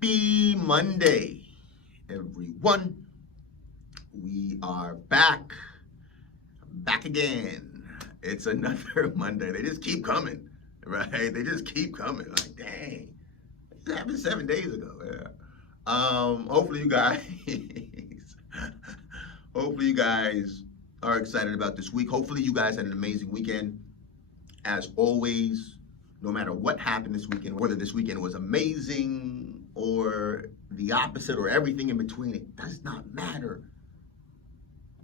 Happy Monday, everyone. We are back again. It's another Monday. They just keep coming, right? They just keep coming. Like, dang, this happened 7 days ago. Yeah. Hopefully you guys, hopefully you guys are excited about this week. Hopefully you guys had an amazing weekend. As always, no matter what happened this weekend, whether this weekend was amazing or the opposite or everything in between, it does not matter.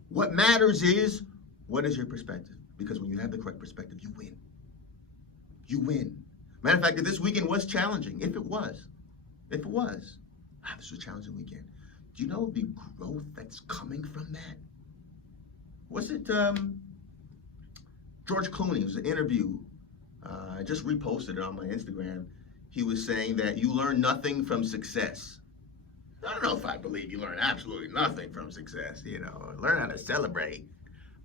What matters is, what is your perspective? Because when you have the correct perspective, you win. You win. Matter of fact, if this weekend was challenging, if it was, this was a challenging weekend. Do you know the growth that's coming from that? Was it George Clooney? It was an interview. I just reposted it on my Instagram. He was saying that you learn nothing from success. I don't know if I believe you learn absolutely nothing from success. Learn how to celebrate.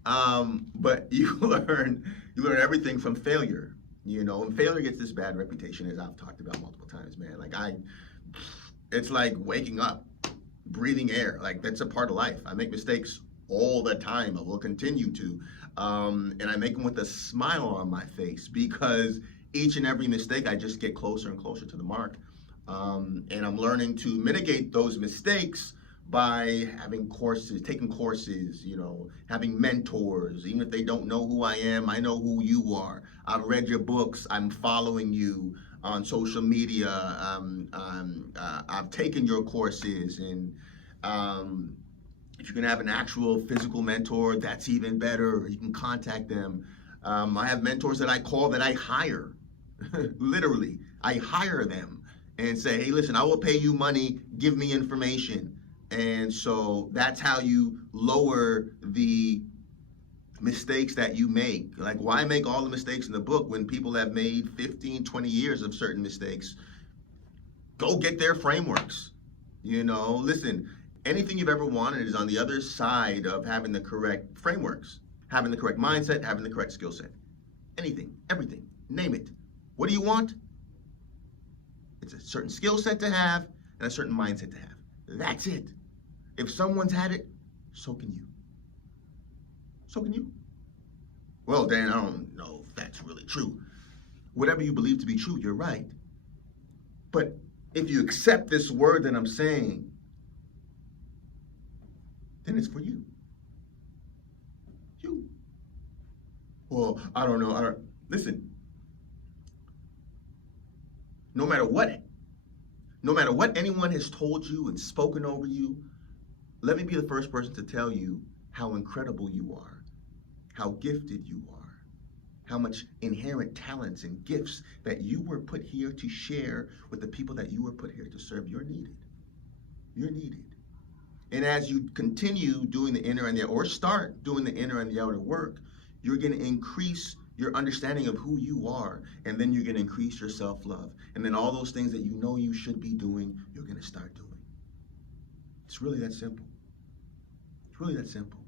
But you learn everything from failure. And failure gets this bad reputation, as I've talked about multiple times, man. It's like waking up, breathing air. Like, that's a part of life. I make mistakes all the time. I will continue to. And I make them with a smile on my face, because each and every mistake, I just get closer and closer to the mark. And I'm learning to mitigate those mistakes by taking courses, having mentors. Even if they don't know who I am, I know who you are. I've read your books. I'm following you on social media. I've taken your courses, and if you can have an actual physical mentor, that's even better. You can contact them. I have mentors that I hire. Literally, I hire them and say, hey, listen, I will pay you money, give me information. And so that's how you lower the mistakes that you make. Like, why make all the mistakes in the book when people have made 15, 20 years of certain mistakes? Go get their frameworks. Listen, anything you've ever wanted is on the other side of having the correct frameworks, having the correct mindset, having the correct skill set. Anything, everything, name it. What do you want? It's a certain skill set to have and a certain mindset to have. That's it. If someone's had it, so can you. So can you. Well, Dan, I don't know if that's really true. Whatever you believe to be true, you're right. But if you accept this word that I'm saying, then it's for you. You. Well, I don't know. Listen, no matter what anyone has told you and spoken over you, let me be the first person to tell you how incredible you are, how gifted you are, how much inherent talents and gifts that you were put here to share with the people that you were put here to serve. You're needed. You're needed. And as you continue doing the inner and the outer, or start doing the inner and the outer work, you're going to increase your understanding of who you are, and then you're going to increase your self-love. And then all those things that you know you should be doing, you're going to start doing. It's really that simple. It's really that simple.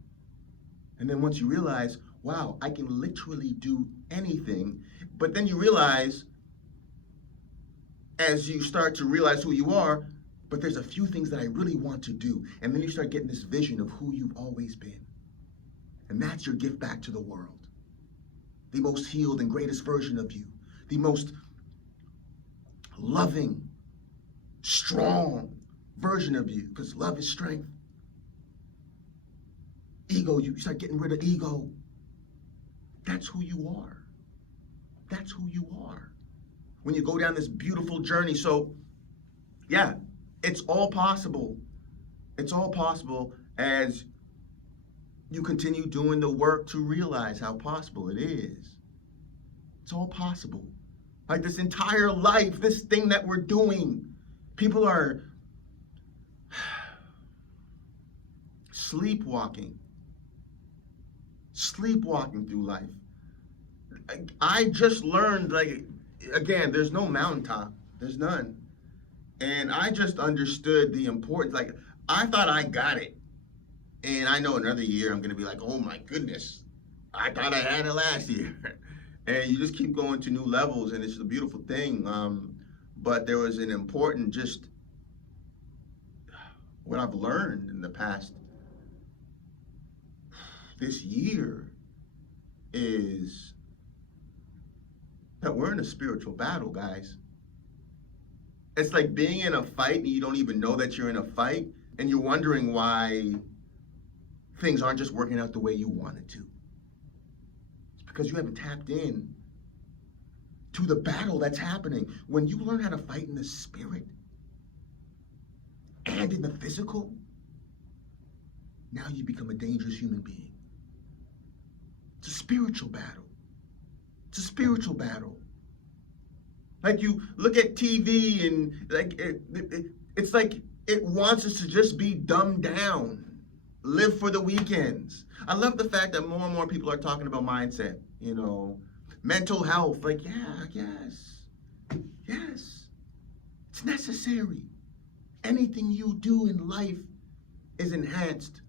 And then once you realize, wow, I can literally do anything, but then you realize, as you start to realize who you are, but there's a few things that I really want to do. And then you start getting this vision of who you've always been. And that's your gift back to the world. The most healed and greatest version of you. The most loving, strong version of you. Because love is strength. Ego, you start getting rid of ego. That's who you are. That's who you are. When you go down this beautiful journey. So, yeah, it's all possible. It's all possible as you continue doing the work to realize how possible it is. It's all possible. Like, this entire life, this thing that we're doing, people are sleepwalking through life. I just learned, again, there's no mountaintop. There's none. And I just understood the importance. I thought I got it. And I know another year I'm going to be like, oh my goodness, I thought I had it last year. And you just keep going to new levels, and it's a beautiful thing. But there was an important just what I've learned in the past this year is that we're in a spiritual battle, guys. It's like being in a fight and you don't even know that you're in a fight, and you're wondering why things aren't just working out the way you wanted to. It's because you haven't tapped in to the battle that's happening. When you learn how to fight in the spirit and in the physical, now you become a dangerous human being. It's a spiritual battle. It's a spiritual battle. Like, you look at TV and it's like it wants us to just be dumbed down, live for the weekends. I love the fact that more and more people are talking about mindset, mental health. Like, yeah, yes, it's necessary. Anything you do in life is enhanced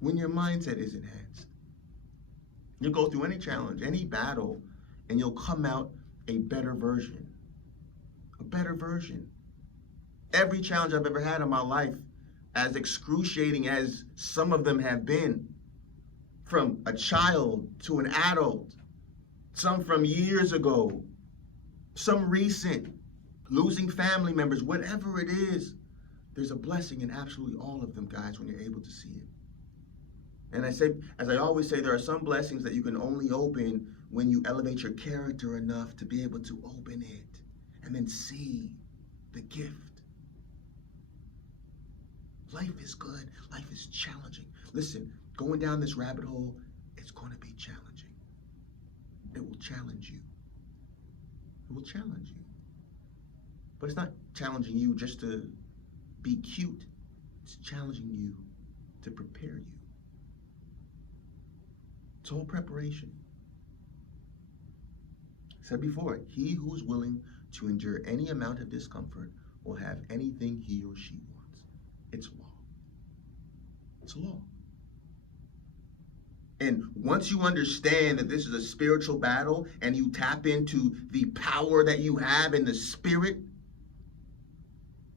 when your mindset is enhanced. You go through any challenge, any battle, and you'll come out a better version. A better version. Every challenge I've ever had in my life, as excruciating as some of them have been, from a child to an adult, some from years ago, some recent, losing family members, whatever it is, there's a blessing in absolutely all of them, guys, when you're able to see it. And as I always say, there are some blessings that you can only open when you elevate your character enough to be able to open it and then see the gift. Life is good. Life is challenging. Listen, going down this rabbit hole, it's going to be challenging. It will challenge you. It will challenge you. But it's not challenging you just to be cute. It's challenging you to prepare you. It's all preparation. I said before, he who is willing to endure any amount of discomfort will have anything he or she wants. It's law. It's law. And once you understand that this is a spiritual battle and you tap into the power that you have in the spirit,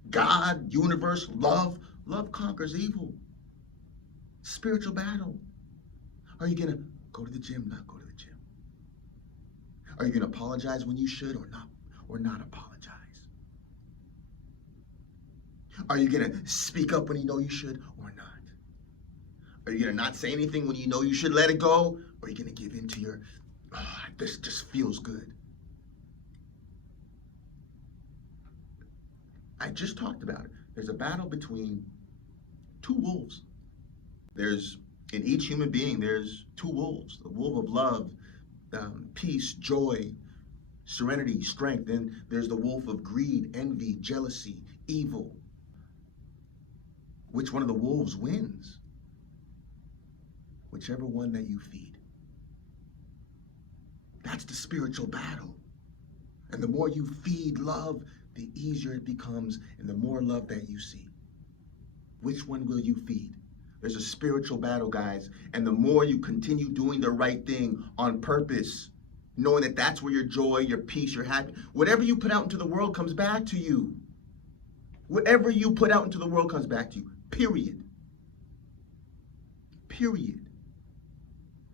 God, universe, love conquers evil. Spiritual battle. Are you going to go to the gym, not go to the gym? Are you going to apologize when you should or not apologize? Are you going to speak up when you know you should or not? Are you going to not say anything when you know you should let it go? Or are you going to give in to your, this just feels good? I just talked about it. There's a battle between two wolves. In each human being, there's two wolves. The wolf of love, peace, joy, serenity, strength. Then there's the wolf of greed, envy, jealousy, evil. Which one of the wolves wins? Whichever one that you feed. That's the spiritual battle. And the more you feed love, the easier it becomes and the more love that you see. Which one will you feed? There's a spiritual battle, guys. And the more you continue doing the right thing on purpose, knowing that that's where your joy, your peace, your happiness, whatever you put out into the world comes back to you. Whatever you put out into the world comes back to you. Period. Period.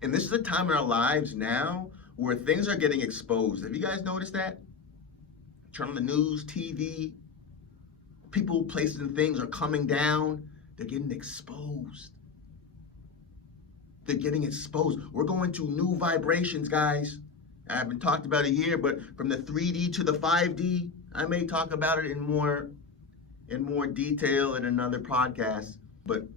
And this is a time in our lives now where things are getting exposed. Have you guys noticed that? Turn on the news, TV, people, places, and things are coming down. They're getting exposed. They're getting exposed. We're going to new vibrations, guys. I haven't talked about it here, but from the 3D to the 5D, I may talk about it in more detail in another podcast. But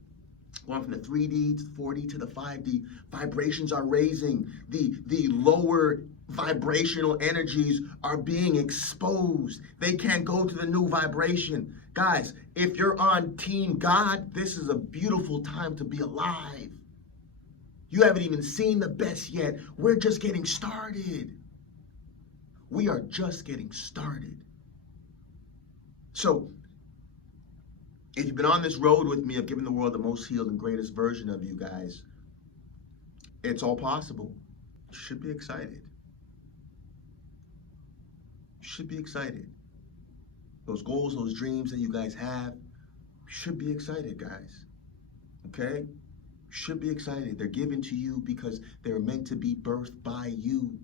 going from the 3D to the 4D to the 5D, vibrations are raising. The lower vibrational energies are being exposed. They can't go to the new vibration. Guys, if you're on Team God, this is a beautiful time to be alive. You haven't even seen the best yet. We're just getting started. We are just getting started. So, if you've been on this road with me of giving the world the most healed and greatest version of you guys, it's all possible. You should be excited. You should be excited. Those goals, those dreams that you guys have, Should be excited, guys. Okay? Should be excited. They're given to you because they're meant to be birthed by you.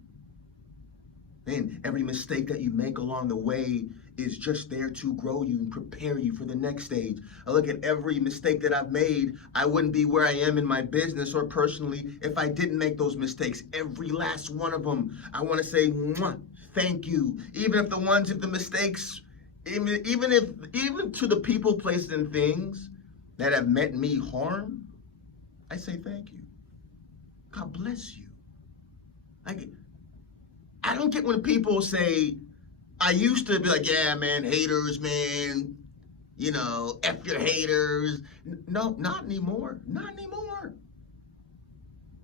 And every mistake that you make along the way is just there to grow you and prepare you for the next stage. I look at every mistake that I've made. I wouldn't be where I am in my business or personally if I didn't make those mistakes. Every last one of them. I want to say, mwah, thank you. Even if the mistakes, even to the people, places, and things that have meant me harm, I say thank you. God bless you. I don't get when people say, I used to be like, yeah, man, haters, man, F your haters. No, not anymore. Not anymore.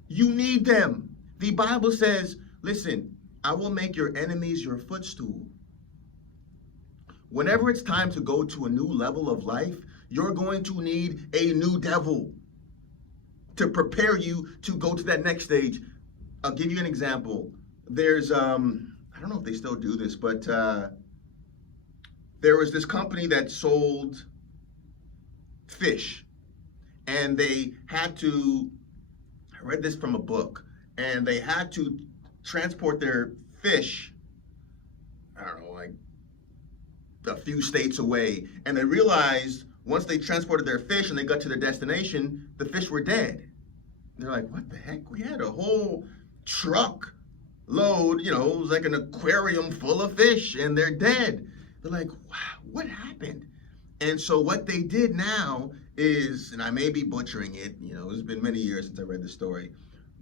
You need them. The Bible says, listen, I will make your enemies your footstool. Whenever it's time to go to a new level of life, you're going to need a new devil to prepare you to go to that next stage. I'll give you an example. There's, I don't know if they still do this, but there was this company that sold fish, and they had to, I read this from a book, and they had to transport their fish, I don't know, like a few states away, and they realized once they transported their fish and they got to their destination, the fish were dead. They're like, what the heck? We had a whole truck load, it was like an aquarium full of fish, and they're dead. They're like, wow, what happened? And so what they did now is, and I may be butchering it, it's been many years since I read the story,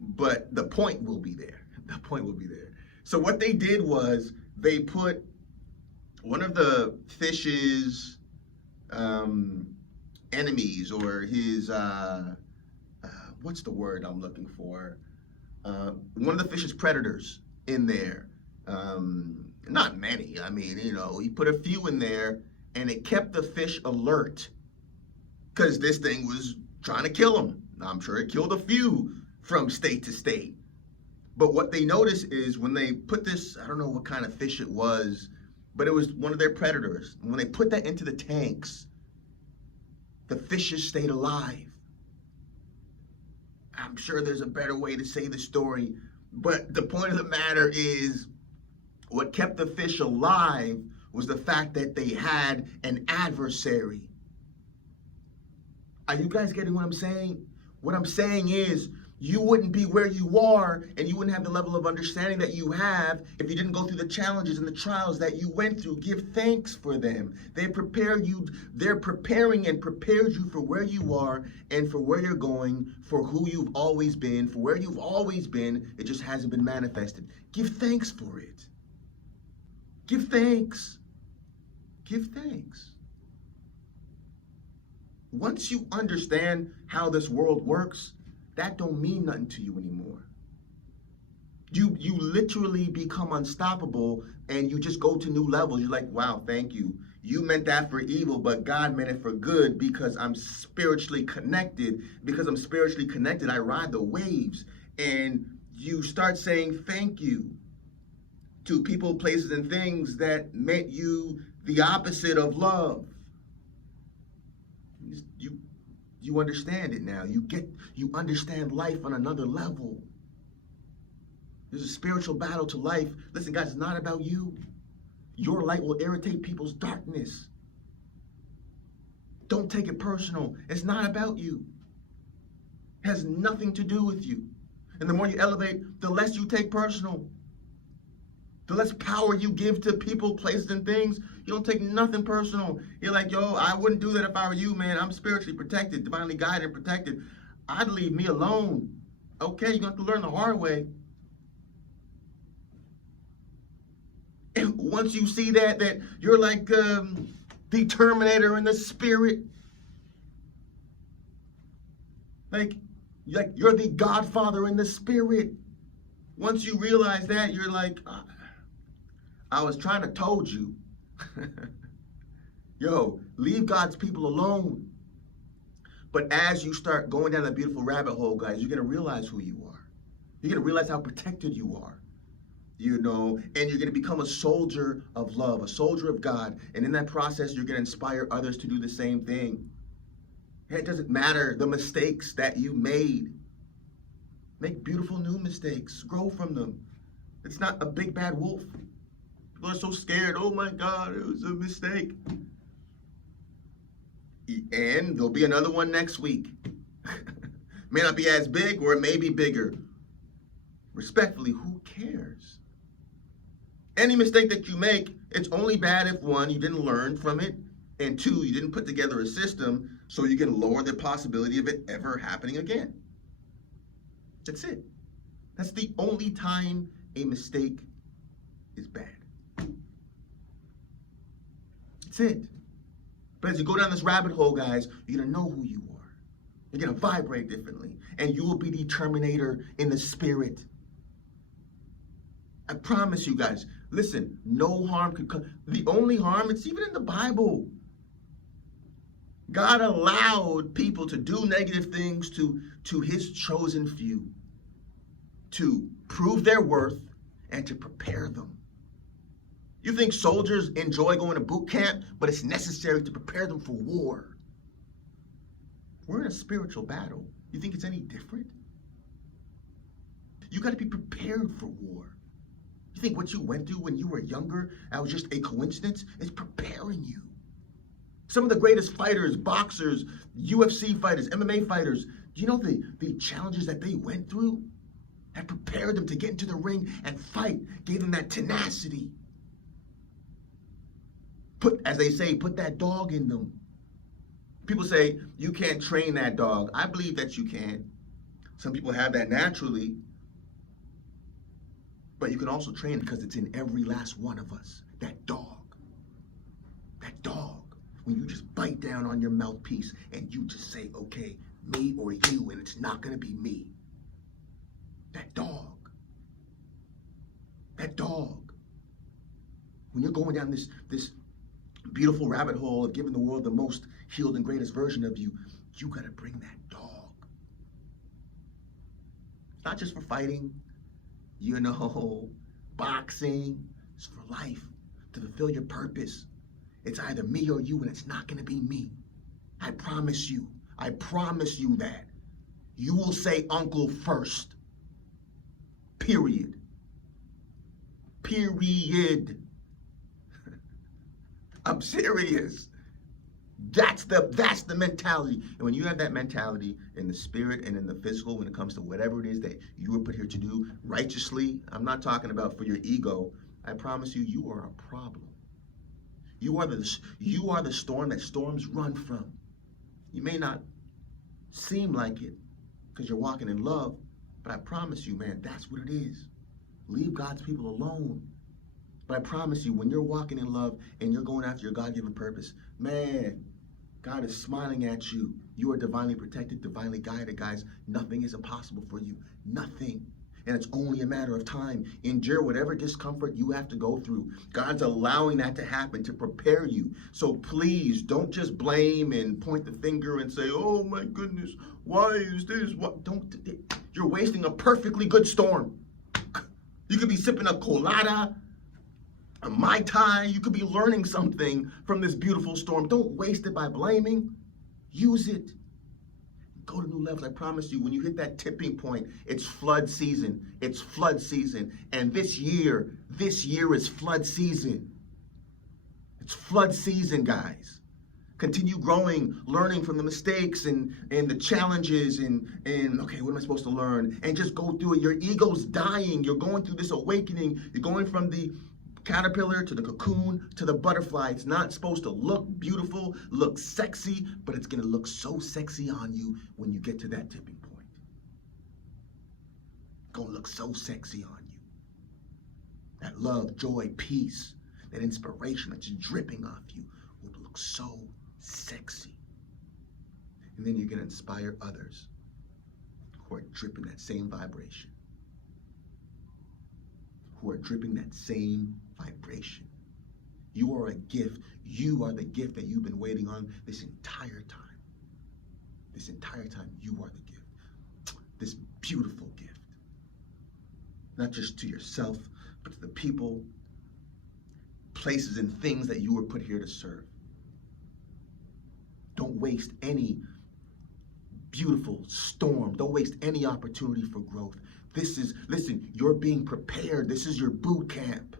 but the point will be there. The point will be there. So what they did was they put one of the fish's enemies, or his, what's the word I'm looking for? One of the fish's predators in there. Not many. I mean, he put a few in there, and it kept the fish alert because this thing was trying to kill them. I'm sure it killed a few from state to state. But what they noticed is when they put this, I don't know what kind of fish it was, but it was one of their predators. When they put that into the tanks, the fishes stayed alive. I'm sure there's a better way to say the story, but the point of the matter is what kept the fish alive was the fact that they had an adversary. Are you guys getting what I'm saying? What I'm saying is you wouldn't be where you are, and you wouldn't have the level of understanding that you have if you didn't go through the challenges and the trials that you went through. Give thanks for them. They prepare you. They're preparing and prepared you for where you are and for where you're going, for who you've always been, for where you've always been. It just hasn't been manifested. Give thanks for it. Give thanks. Give thanks. Once you understand how this world works, that don't mean nothing to you anymore. You literally become unstoppable, and you just go to new levels. You're like, wow, thank you. You meant that for evil, but God meant it for good because I'm spiritually connected. Because I'm spiritually connected, I ride the waves. And you start saying thank you to people, places, and things that meant you the opposite of love. You understand it now. You understand life on another level. There's a spiritual battle to life. Listen, guys, it's not about you. Your light will irritate people's darkness. Don't take it personal. It's not about you. It has nothing to do with you. And the more you elevate, the less you take personal. The less power you give to people, places, and things. You don't take nothing personal. You're like, yo, I wouldn't do that if I were you, man. I'm spiritually protected, divinely guided and protected. I'd leave me alone. Okay, you're going to have to learn the hard way. And once you see that you're like the Terminator in the spirit. Like you're the Godfather in the spirit. Once you realize that, you're like, I was trying to told you. Yo, leave God's people alone. But as you start going down that beautiful rabbit hole, guys, you're going to realize who you are. You're going to realize how protected you are. And you're going to become a soldier of love, a soldier of God. And in that process, you're going to inspire others to do the same thing. It doesn't matter the mistakes that you made. Make beautiful new mistakes. Grow from them. It's not a big bad wolf. People are so scared. Oh my God, it was a mistake. And there'll be another one next week. May not be as big, or it may be bigger. Respectfully, who cares? Any mistake that you make, it's only bad if one, you didn't learn from it, and two, you didn't put together a system so you can lower the possibility of it ever happening again. That's it. That's the only time a mistake is bad. That's it. But as you go down this rabbit hole, guys, you're going to know who you are. You're going to vibrate differently. And you will be the Terminator in the spirit. I promise you guys. Listen, no harm could come. The only harm, it's even in the Bible. God allowed people to do negative things to his chosen few, to prove their worth and to prepare them. You think soldiers enjoy going to boot camp, but it's necessary to prepare them for war. We're in a spiritual battle. You think it's any different? You got to be prepared for war. You think what you went through when you were younger, that was just a coincidence? It's preparing you. Some of the greatest fighters, boxers, UFC fighters, MMA fighters, do you know the challenges that they went through? That prepared them to get into the ring and fight, gave them that tenacity. As they say, put that dog in them. People say, you can't train that dog. I believe that you can. Some people have that naturally. But you can also train because it's in every last one of us. That dog. That dog. When you just bite down on your mouthpiece and you just say, okay, me or you, and it's not going to be me. That dog. That dog. When you're going down this beautiful rabbit hole of giving the world the most healed and greatest version of you, you got to bring that dog. It's not just for fighting, boxing. It's for life, to fulfill your purpose. It's either me or you, and it's not going to be me. I promise you that. You will say uncle first. Period. Period. I'm serious. That's the mentality. And when you have that mentality in the spirit and in the physical, when it comes to whatever it is that you were put here to do righteously, I'm not talking about for your ego. I promise you, you are a problem. You are the storm that storms run from. You may not seem like it because you're walking in love, but I promise you, man, that's what it is. Leave God's people alone. But I promise you, when you're walking in love and you're going after your God-given purpose, man, God is smiling at you. You are divinely protected, divinely guided, guys. Nothing is impossible for you. Nothing. And it's only a matter of time. Endure whatever discomfort you have to go through. God's allowing that to happen to prepare you. So please don't just blame and point the finger and say, oh my goodness, why is this? What? You're wasting a perfectly good storm. You could be sipping a colada, a Mai Tai. You could be learning something from this beautiful storm. Don't waste it by blaming. Use it. Go to new levels. I promise you, when you hit that tipping point, it's flood season. It's flood season. And this year is flood season. It's flood season, guys. Continue growing, learning from the mistakes and the challenges and okay, what am I supposed to learn? And just go through it. Your ego's dying. You're going through this awakening. You're going from the caterpillar to the cocoon to the butterfly. It's not supposed to look beautiful, look sexy, but it's going to look so sexy on you when you get to that tipping point. Going to look so sexy on you. That love, joy, peace, that inspiration that's dripping off you will look so sexy. And then you're going to inspire others who are dripping that same vibration. Who are dripping that same vibration. You are a gift. You are the gift that you've been waiting on this entire time. This entire time, you are the gift. This beautiful gift. Not just to yourself, but to the people, places, and things that you were put here to serve. Don't waste any beautiful storm. Don't waste any opportunity for growth. Listen, you're being prepared. This is your boot camp.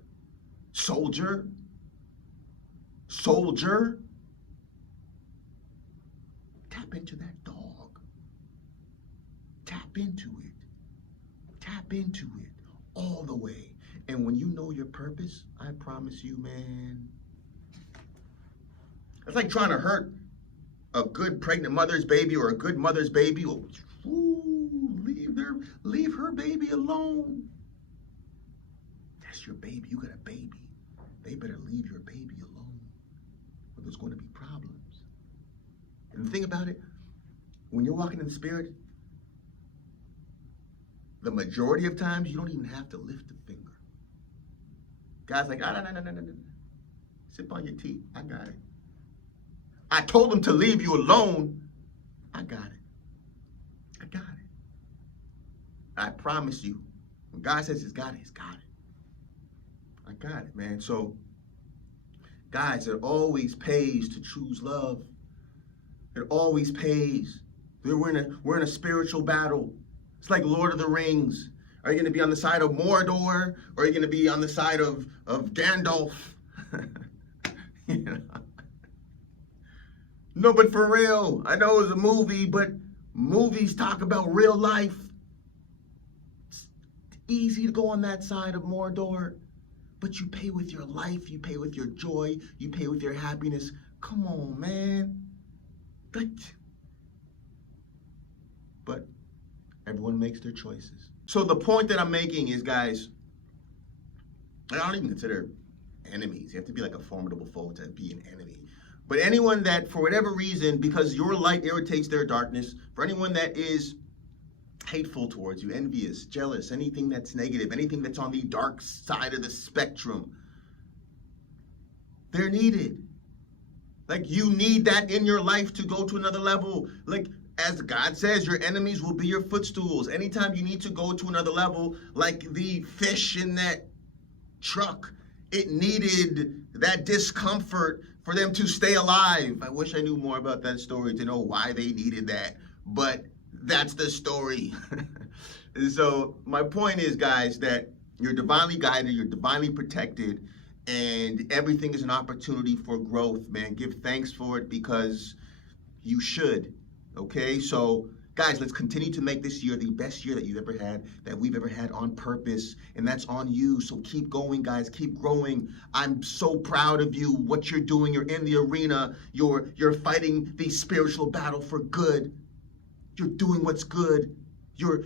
Soldier, soldier, tap into that dog. Tap into it. Tap into it all the way. And when you know your purpose, I promise you, man, it's like trying to hurt a good pregnant mother's baby or a good mother's baby. Ooh, leave her baby alone. That's your baby. You got a baby. They better leave your baby alone, or there's going to be problems. And the thing about it, when you're walking in the Spirit, the majority of times you don't even have to lift a finger. God's like, no. Sip on your tea. I got it. I told him to leave you alone. I got it. I got it. I promise you, when God says he's got it, he's got it. I got it, man. So, guys, it always pays to choose love. It always pays. We're in a spiritual battle. It's like Lord of the Rings. Are you going to be on the side of Mordor, or are you going to be on the side of Gandalf? You know? No, but for real, I know it's a movie, but movies talk about real life. It's easy to go on that side of Mordor, but you pay with your life, you pay with your joy, you pay with your happiness. Come on, man. But everyone makes their choices. So the point that I'm making is, guys, I don't even consider enemies. You have to be like a formidable foe to be an enemy. But anyone that, for whatever reason, because your light irritates their darkness, for anyone that is hateful towards you, envious, jealous, anything that's negative, anything that's on the dark side of the spectrum, they're needed. Like, you need that in your life to go to another level. Like, as God says, your enemies will be your footstools. Anytime you need to go to another level, like the fish in that truck, it needed that discomfort for them to stay alive. I wish I knew more about that story to know why they needed that, but that's the story. And so my point is, guys, that you're divinely guided, you're divinely protected, and everything is an opportunity for growth, man. Give thanks for it, because you should. Okay, so guys, let's continue to make this year the best year that you've ever had, that we've ever had, on purpose, and that's on you. So keep going, guys, keep growing. I'm so proud of you, what you're doing. You're in the arena. You're fighting the spiritual battle for good. You're doing what's good. You're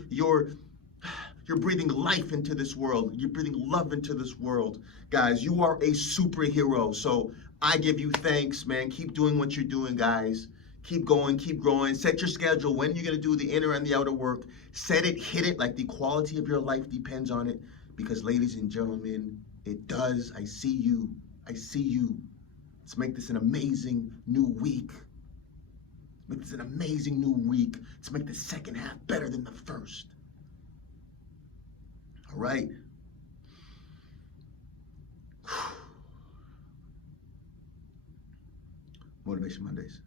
breathing life into this world. You're breathing love into this world. Guys, you are a superhero. So I give you thanks, man. Keep doing what you're doing, guys. Keep going, keep growing. Set your schedule. When you're going to do the inner and the outer work. Set it, hit it, like the quality of your life depends on it. Because, ladies and gentlemen, it does. I see you. I see you. Let's make this an amazing new week. Make this an amazing new week. Let's make the second half better than the first. All right. Motivation Mondays.